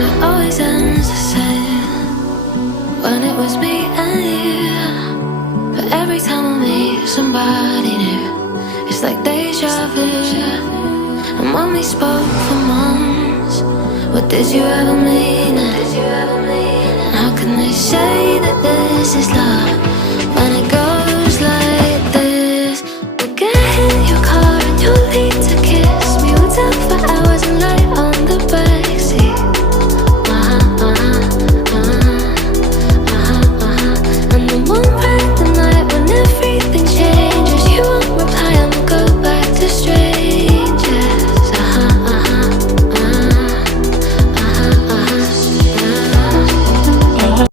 it always ends the same when it was me and you. But every time I meet somebody new, it's like deja vu. And when we spoke for months, what did you ever mean? And how can they say that this is love